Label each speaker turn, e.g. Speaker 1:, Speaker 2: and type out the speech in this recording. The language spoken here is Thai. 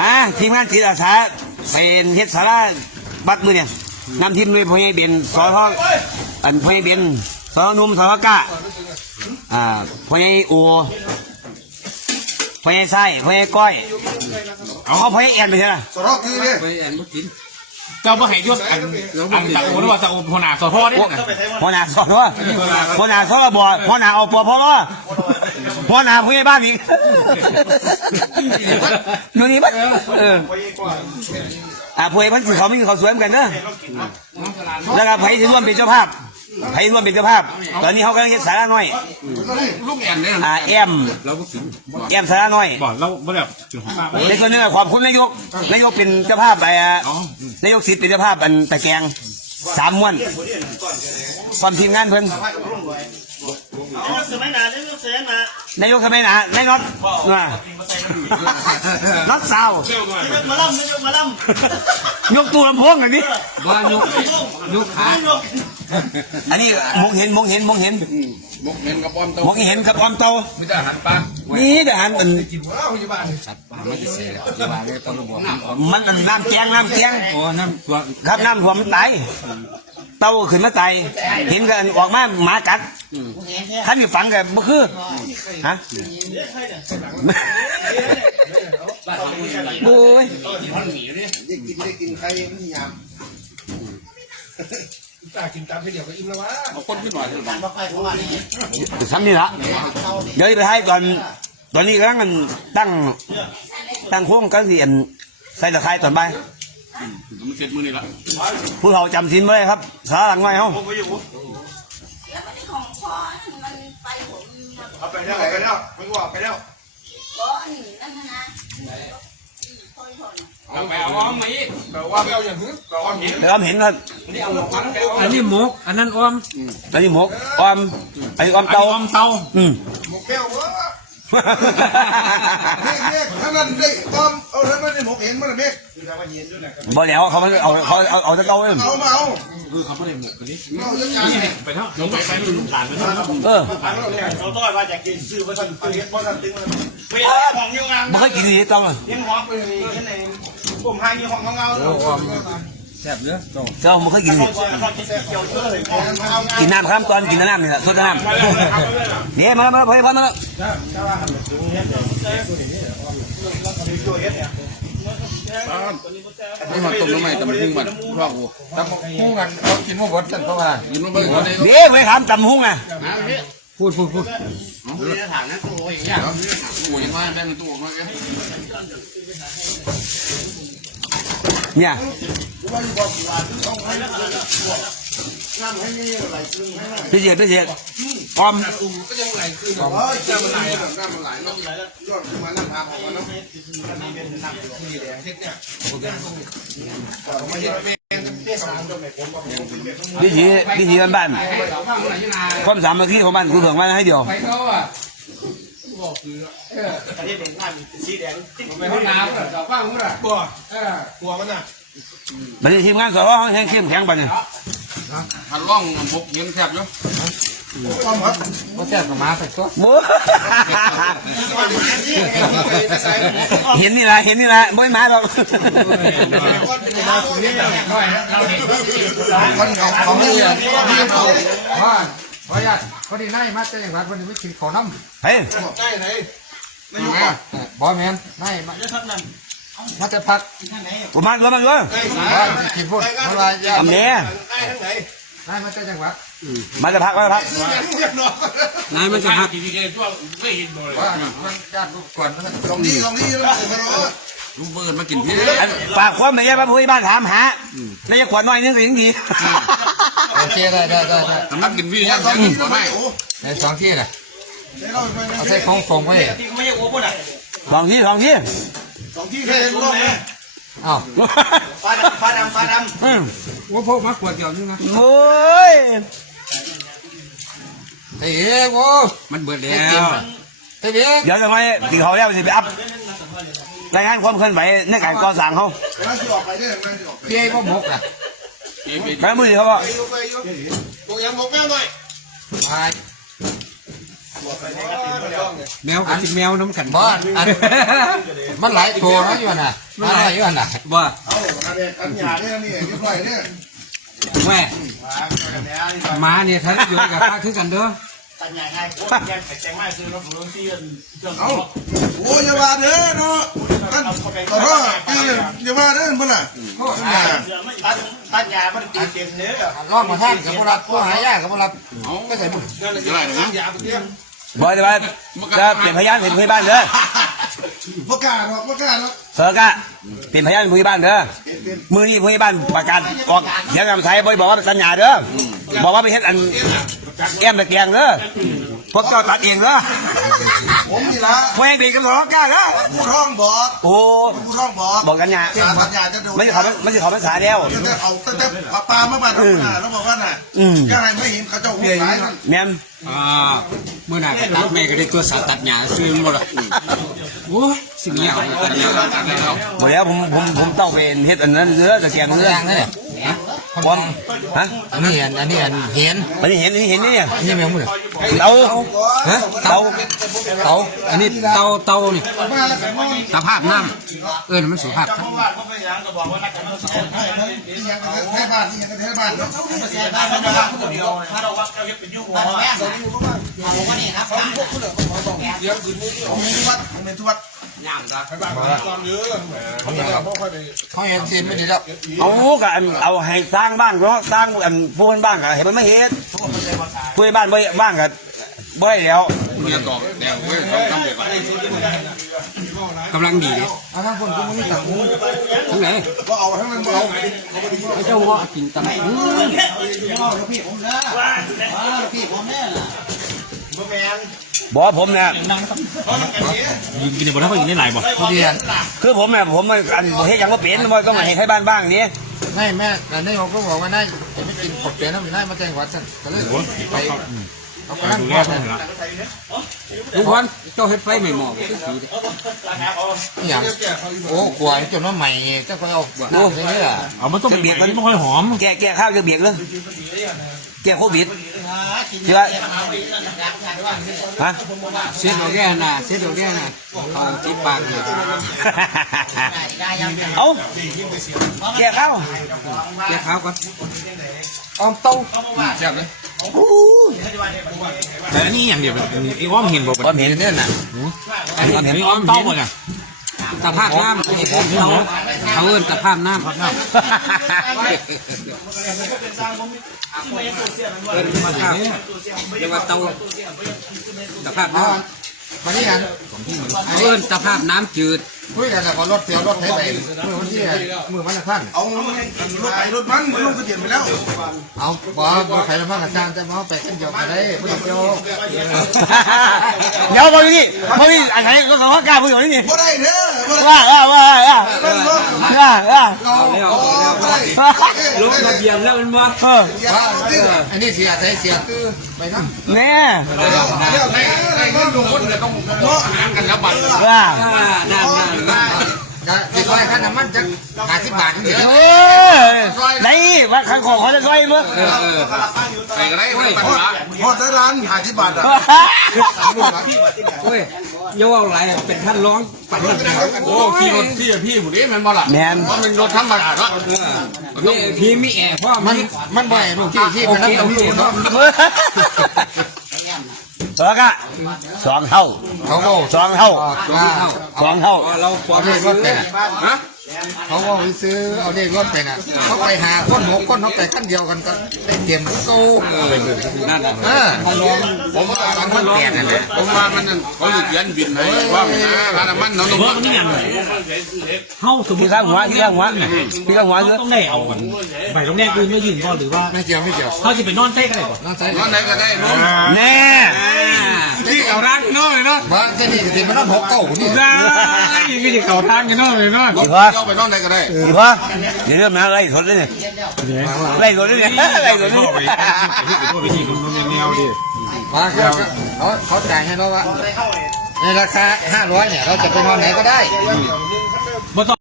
Speaker 1: อ่าทีมงานจิตอาสาเป็นเฮ็ดสาราบัดมือเนี่ยนำทีมด้วยพ่อใหญ่เบนสอทออันพ่อใหญ่เบนสอหนุ่มสอก้าอ่าพ่อใหญ่โอพ่อใหญ่ไส้พ่อใหญ่ก้อย เอาพ่อใหญ่แอนไปเถอะ
Speaker 2: สรอกคือเนี่ย
Speaker 3: ไปแอนบุกิน
Speaker 4: เจ้าบ่ให้ยศอันอันตะโกนว่าตะโกนหัวหน้าสอทอได้นะ
Speaker 1: พ่อหนาสอนว่าพ่อหนาสอนบ่พ่อหนาเอาปอพ่อว่า พ่อหนาพ่อใหญ่บ้านอีกดูนี่บ้านเอออ่าพ่อใหญ่บ้านสิเขาไม่มีเขาสวยเหมือนกันเนอะแล้วก็ไผสิร่วมเป็นเจ้าภาพไผร่วมเป็นเจ้าภาพ ตอนนี้เขากำลังเฮ็ดสาระน้อย
Speaker 3: ลูกแอนเนี่ย
Speaker 1: อ่าแอม
Speaker 3: เราบุกิน
Speaker 1: แอมสาระน้อย
Speaker 4: บอกเราบ่แบบถึงหัวหน้า
Speaker 1: ในส่วนหนึงอะขอบคุณนายก นายกเป็นเจ้าภาพไปอะนายกสิทธิ์เป็นเจ้าภาพอันตะแกรงสามม้วนความทีมงานเพิ่น
Speaker 5: เอาสมัยหนาเรื่องเสียมา นา
Speaker 1: ยกทำไมนะนายน็อตน่ะน็อตสาว
Speaker 5: มาล่ำไม่ยกมาล่ำ
Speaker 1: ยกตัวลำโพงอันนี้
Speaker 3: บ้านยุกยุกขา
Speaker 5: ไม่ยก
Speaker 1: อันนี้มองเห็นมองเห็นมองเห็น
Speaker 3: มกเห็นกับบอมโต
Speaker 1: มองเห็นกับออมโต
Speaker 3: ไม่ได้หันปาก
Speaker 1: นี่ทหารอัน
Speaker 3: สัตว์ป่ามันจะเสียแล้วจะมาเลยต้องบอกน้ำ
Speaker 1: มันอันน้ำแกงน้ำแกง
Speaker 3: โอ้น้ำตัว
Speaker 1: ครับน้ำท่วมมันตาย เต่าขึ้นมาตายเห็นกันออกมาหมากัดท่านอยู่ฝังกันเมื่อคืนฮะโอ้ย
Speaker 2: ได้กินได้กินใครมันยามตากินตามเดียวก็อิ่มแล้ววะ
Speaker 3: เอาคนขึ้นหน่อย
Speaker 5: การบอกไปของมันนี่
Speaker 1: ทำนี่ละเดี๋ยวจะไปให้ก่อนตอนนี้กำลังตั้งตั้งโค้งกันสิอันใส่ตะไคร้ตอนบ่าย
Speaker 3: มันเสร็จมือนี่ละ
Speaker 1: ผู้เขาจำสินไว้ครับ สาหลังไว้เฮา
Speaker 6: แล้วมันของพ่อมันไปผมนะ
Speaker 2: เอาไปแล้วไปแล้วมันว่าไปแล้ว
Speaker 6: ก้อนนั่นนะพ่อพ่อ
Speaker 4: เอาไปเอาอ้อมมาอีก
Speaker 2: แปลว่าไปเอาอย่างนี้แปลว่าเห็น
Speaker 1: เดี๋ยวเห็นครับ
Speaker 3: อันนี้มก อันนั้นอม
Speaker 1: อันนี้หมกออมอันนี้ออม
Speaker 4: เตา
Speaker 1: เตา
Speaker 4: อ้อมเตา
Speaker 1: อืม
Speaker 2: หมกแก้ววะ เมฆเมฆถ้านั่นได้ต้อมเอาถ้ามันได้หมกเห็นมันเมฆ
Speaker 1: บ่แล้วเขาเอาเขาเอาเอาตะเกาเลย
Speaker 2: เอามาเอา
Speaker 4: คือเขาไม่ได้หมกกันนี่
Speaker 2: เอาจะจ่าย
Speaker 4: ไปเท่าลงไปไปมันลุกหลานไปเท่า
Speaker 1: เออ
Speaker 5: เขาต้อยว่าจะกินซื้อมาทันซื้อเฮ็ดบ่ทันตึงมันเวลาของยังงาม
Speaker 1: บ่เคยกินดีต้องเลย
Speaker 5: ยังหอมไปนี่แค่ไหนผมหางยี่ห้องเงา
Speaker 3: แซ่บเนื้อโต
Speaker 1: เจ้าบ่เคยกินดี
Speaker 5: ก่อนเขากินเกี่ยวเยอะเลย
Speaker 1: กินน้ำครับตอนกินน้ำนี่แหละสดน้ำเนี่ยมามาเพื่อนพันมาแล้ว
Speaker 3: ไม่มาต้มน้ำใหม่ต้มพึ่งมันรอกกูแต่พุ่งกันเขากินมาหมดกันเพราะว่ากินมาเบิ่งอะไร
Speaker 1: เดี๋ยวไปถามตำหุ้งอะ
Speaker 3: พูดพูดพูดถามนะตัวอย่างเงี้ยโอ้ยมาแบ่งตัวมา แก
Speaker 1: เนี่ยพี่เจียพี่เจียออม
Speaker 2: ก็ยังไหลขึ้นอ๋อจะมันไหลน้ำมันไหลน้ำไหลยอดขึ้นมาน้ำทางของมันน้ำที่แดงเฮ็ดเนี่ยผมมาเฮ็ดเมฆเทศบาลก็ไม่ผมก็ผมเป็นเมฆ
Speaker 1: พี่เจียพี่เจียบ้านความสามัคคีของบ้านกูเถื่องมาให้เดียว
Speaker 3: ไปเขาอะ
Speaker 5: อันนี้เป็นงานสีแดง
Speaker 3: ไปห้องน้ำเหรอฟังมั้งล่ะ
Speaker 2: กลัวกลัวมันน่ะ
Speaker 1: มันทีมงานสว่าเขาแห้งเข้มแข็งไปเนี่ย
Speaker 3: หันล่องบกเงินแซ่บอยู่
Speaker 2: ความครับ
Speaker 3: ก็แซ่บกับมาสักตัว
Speaker 1: โอ้เห็นนี่ละเห็นนี่ละไม่มาหรอก
Speaker 2: คนของของนี่อะนี่เขา
Speaker 3: ว่าเพราะญาติพอดีนายมาแต่จังหวัดวันนี้ไม่กินข้าวน้ำ
Speaker 1: เฮ้ย
Speaker 2: ใกล้ไหนนายก
Speaker 3: มาบอยแมนนายมา มาจะพัก
Speaker 1: ผมมาด้วยมาด้วย
Speaker 3: ว่ากินพูดเวลาญาติ
Speaker 1: ทำเนี้ย
Speaker 2: ใกล้ทั้งไหน
Speaker 3: นายมาแต่จังหวัด
Speaker 1: มาจะพักมาจะพัก
Speaker 2: เรียบร้อย
Speaker 3: นายมาจะพัก
Speaker 4: ทีนี้ตัวไม่เห็นเลย
Speaker 3: ว่ามันญาติลูกก่อนนะ
Speaker 2: ตรงนี้ตรงนี้แล้วกันเนาะ
Speaker 3: ลุงเบิร์ดมากินพี่
Speaker 1: อันฝากความหมายว่าผู้ใหญ่บ้านถามหานายจะขวัญน้อยนึงก็ยังดี
Speaker 3: โอเคได้ได้ได้ได้กำลังกินพี่ยัง
Speaker 2: ตรง
Speaker 3: ยัง
Speaker 2: นี้
Speaker 3: บ่
Speaker 2: ไม่
Speaker 3: ไม่
Speaker 2: โอ้
Speaker 3: ในสองที่น่ะ
Speaker 2: ใช้เราไป
Speaker 3: เอาใส่ของส่งไว้
Speaker 5: ที่ไม่ใช่โอ้ปุ่นอะ
Speaker 1: สองที่สองที่
Speaker 2: สองที่แค่เห็นร่องนะ
Speaker 3: อ้าว
Speaker 5: ฟ้าดำฟ้าดำฟ้าด
Speaker 1: อืม
Speaker 3: ว่าพวกมาขวดเดียวนึงนะ
Speaker 1: โอ้ย
Speaker 3: เฮ้ยโว้มันเบิดแล้วเฮ้ย
Speaker 1: เดี๋ยวจะไปตีเขาแล้วสิไปอัพรายงานความเคลื่อนไหวในการก่อสร้างเขา
Speaker 2: แล้วที่ออกไปได้ไหมที่ออกไป
Speaker 3: พี่ไอ้พ่อมกน่ะ
Speaker 1: แม่มือเขาบอก
Speaker 2: ไปยกไปยกพวกยังหมกแม่หน่อย
Speaker 3: ตาย
Speaker 2: บวก
Speaker 4: แมวกับแมวน้ำกัน
Speaker 3: บ่อันมันหลายตัวนะอยู่น่ะมันหลายอยู่น่ะ
Speaker 4: ว่า
Speaker 2: เอาอันเนี้ยอันหยาเนี่ยนี่นี่ปล่อยเนี่ย
Speaker 4: แม่มาเนี่ยท่านอยู่กับข้าคือกันเด้อ
Speaker 5: ตันใหญ่ง่ายโคตรแย่งแจงง่ายซื้อรถหรูที่เครื่อง
Speaker 2: เอาโอ้ยอย่าว่าเด้อเนาะท่านขอโทษอย่าว่าเด้อเมื่อไหร่
Speaker 5: ตันตันใหญ่มันตีเต็มเนื้อ
Speaker 3: รอบมาท่านกับผู้รับผู้หายากกับผู้รับไม่ใส่บุญ
Speaker 1: บอกเลยว่าจะเป็นพยานเป็นผู้ใหญ่บ้านเด้อ
Speaker 2: ประกาศหรอกประกาศหรอก
Speaker 1: เสือกะเป็นพยานเป็นผู้ใหญ่บ้านเด้อมือนี้ผู้ใหญ่บ้านประกาศออกเขียนคำไทยบ่บอกว่าเป็นสัญญาเด้อบอกว่าไปเฮ็ดอันแก้มตะเกียงเด้อ พวกเจ้าตัดเองเด้อ
Speaker 2: ผมนี่ละ
Speaker 1: ผู้ใหญ่เป็นกับสองก้าเด้อ
Speaker 2: ผู้ท้องบอก
Speaker 1: โอ้
Speaker 2: ผู้ท้องบอก
Speaker 1: บอกกันยา
Speaker 2: สารสัญญาจะโดน
Speaker 1: ไม่ใช่เขาไม่ใช่เขาภาษาแล้ว
Speaker 2: ตั้งแต่เอาตั้งแต่ปลาปลามาบ้านเราน่ะแล้วบอกว่าน่ะ
Speaker 1: อืม
Speaker 2: ยังไงไม่เห็นเขาเจ้าหัวหลายนั่น
Speaker 1: แม่น
Speaker 4: อ่าเมื่อไหร่ตัดแม่ก็ได้ตัวสาตัดหญ้าซื้อหมดละโอ้ยสิ่งนี้เอาตัดหญ้า
Speaker 1: บอกแล้วผมผมผมต้องเป็นเฮ็ดอันนั้นเนื้อตะเกียงเนื้อ
Speaker 3: ย่างนั่นแหละ
Speaker 1: ความฮะ
Speaker 3: อันนี้อันอันนี้อันเห็น
Speaker 1: อันนี้เห็นอันนี้เห็นนี่เนี่ย
Speaker 3: อันนี้แมงมุม
Speaker 1: เตา
Speaker 3: ฮะ
Speaker 1: เตา
Speaker 3: เตา
Speaker 4: อันนี้เตาเตานี่
Speaker 2: มาแล้วกันมอง
Speaker 4: ตาภาพน้ำเออมันสุภาพครับ
Speaker 5: เพราะว่าเขาไม่ยังก็บอกว่านักการเมืองเขาให้ให้
Speaker 2: นี่ยังกันแค่บ้านนี่ยังกันแค่บ้านเนาะ
Speaker 5: ได้ไม่ได้คนเดียวถ้าเราวัดเราเฮ็ดเป็นยุ่งหัว
Speaker 2: ผมมีทุกวัดผมมีทุกวัด
Speaker 3: เขาเห็นซีนไม่ดีแล้ว
Speaker 1: เอากับอันเอาให้สร้างบ้านเนาะสร้างอันผู้คนบ้านก็เห็นมันไม่เฮ็ดผู้ใหญ่บ้านบ่บ้านก็บ่ได้แล้ว
Speaker 3: เนี่ยตอบแนวเว้ยเขาทำเด็ก
Speaker 4: กำลังดีเลย
Speaker 3: เอาทั้งคนกูไม่มีตังค์
Speaker 4: ทั้งไหน
Speaker 2: ก็เอาทั้งนั้นเอา
Speaker 4: ไอ้เจ้าว่ากินตำอืม
Speaker 5: บ่แมน
Speaker 1: บอกว่าผมเนี่ย
Speaker 4: ยิงกินในบ่ได้เขายิงได้หลายบ่
Speaker 3: ผู้เรียน
Speaker 1: คือผมเนี่ยผมอันบ่เฮ็ดหยังบ่เป็นบ่ต้องให้ให้บ้านบ้างนี่
Speaker 3: ไม่แม่แต่นี่ผมก็บอกว่าน่าจะไม่กินขบเสียน้ำน่ามาแจ้งวัดสั่นก็เลยไปเอากระลังพอด
Speaker 4: ทุกคนเจ้าเฮ็ดไฟไม่หมอกคือสี
Speaker 3: อย่างโอ้กลัวจนว่าใหม่เจ้าก็เอาโอ้ยเนี่ย
Speaker 4: เอามันต้องเบียดมันไม่ค่อยหอม
Speaker 1: แก่แก่ข้าวจะเบียกเลย แก่โควิดเชื่อฮะ
Speaker 4: เสียดอกแก่น่ะเสียดอกแก่น่ะเอาจีบปากเลย
Speaker 1: เอาแก่ข้าว
Speaker 4: แก่ขาวก่อนออมเต้า
Speaker 3: เจ็บเลย
Speaker 1: อู้
Speaker 4: แต่อันนี้อย่างเดียวไอ้อ้อมเห็นบ่
Speaker 1: ผมเห็น
Speaker 3: เนี่ยน่ะ
Speaker 4: อันนี้อ้อมเต้าบ่เนี่ย ตาภาพน้ำเขาเขาเอิ้นตาภาพน้ำเอิ้นตาภาพเรียกว่าเต้าตาภาพน้ำ
Speaker 3: มานี่กัน
Speaker 4: เอิ้นตาภาพน้ำจืด
Speaker 3: คุยกันแล้วก็รถเสียวรถไถไปเมื่อวันที่เมื่อวันละพัน
Speaker 2: เอารถไถรถมันมันลงทะเบียนไปแล้ว
Speaker 3: เอาบ่บ่ใครละพันอาจารย์จะมาไปกันเดียวกันได้ไม่ต้องเดียว
Speaker 1: เดี๋ยวบอกอยู่นี่บอกนี่อันไหนก็เขากล้าพูดอยู่นี่
Speaker 2: บ่ได้เด้อบ่ได้
Speaker 1: ว่าว่าว่าว่า
Speaker 2: เล่นรถ
Speaker 1: ว่าว่า
Speaker 2: เราโอ้บ่ได้
Speaker 4: ลงทะเบียนแล้วมันบ่
Speaker 1: เออ
Speaker 2: อย่าเอาที่
Speaker 3: อันนี้เสียใช้เสียคือไปนั่ง
Speaker 1: แน่
Speaker 2: เดี๋ยวเดี๋ยวไหนไหนมันดูคนก็ต้องเนาะ
Speaker 3: กันแล้วบัตร
Speaker 1: ว่า
Speaker 4: นั่นนั่นนั่น
Speaker 3: นะติดไว้ค่าน้ำมันจะหาสิบบาทเดียว
Speaker 1: เออไหนว่าข้างของเขาจะซอยมั้ง
Speaker 4: เออเออ
Speaker 3: ไปก็ได้ไม่ปัญหา
Speaker 2: พอได้ร้าน50บาทอะ
Speaker 4: โอ้ยโย่อะไรเป็นท่านร้องปั่นรถ
Speaker 3: โอ้ขี่รถพี่พี่ผู้นี้มันมาละ
Speaker 1: แมน
Speaker 3: มันรถธรรมดาเนาะ
Speaker 4: พี่พี่มีแอร์พ่อ
Speaker 3: มั
Speaker 4: มัน
Speaker 3: มันบ่อยลูกที่ที่มันนั่งตรงนี้เนาะ
Speaker 1: สองกะสองเท่า
Speaker 3: เขาก็
Speaker 1: สองเท่า
Speaker 3: เอา
Speaker 1: สองเท่า
Speaker 4: เราควา
Speaker 3: เอา
Speaker 4: ม
Speaker 3: เลขรถไปน่ะฮะ เขาก็ไปซื้อเอาเลขรถไปน่ะ เขาไปหาคนหกคนเขาไปขั้นเดียวกันก็ได้เตรียมกู้
Speaker 4: นั่นน่ะ
Speaker 3: เออผมว่ามันแปลกนั่นแหละ
Speaker 7: ผมว่ามันนั่นเขาจะเขียนบินให้ว่ามันนะร้านน้ำมันนาะ
Speaker 4: เพราะมันนี่ยังไงเฮาสมมติ
Speaker 1: ข้างหัวพี่ข้างหัวพี่ข้างหัวคือ
Speaker 4: ต้องได้เอาใบตรงแรกคือไม่ยืนก่อนหรือว่า
Speaker 3: ไม่เกี่ยวไม่เกี่ยว
Speaker 4: เขาจะไปนอนใต้กันได้ก่อน
Speaker 3: นองใส่
Speaker 7: ร้านไหนก็ได้น้อง
Speaker 1: แน่
Speaker 4: ที่เอาร่างกันน้อยเนาะ
Speaker 3: บ้านที่นี่ที่มันต้องหกเก้านี่
Speaker 4: ได้ก็จะเขาทางกันน้อยเลยเนาะ
Speaker 1: อีพ่อ
Speaker 7: เจ้าไปน้องไหนก็ได้
Speaker 1: อีพ่อเดี๋ยวเริ่มนะไล่สดเลยเนี่ยไล่สดเลยเนี่ยไล่สดเลย
Speaker 4: ไปที่คุณแนวดิ
Speaker 3: มาเขาเขาเขาจ่ายให้เราว่าในราคาห้าร้อยเนี่ยเราจะไปนอนไหนก็ได้
Speaker 4: บ่ต้อง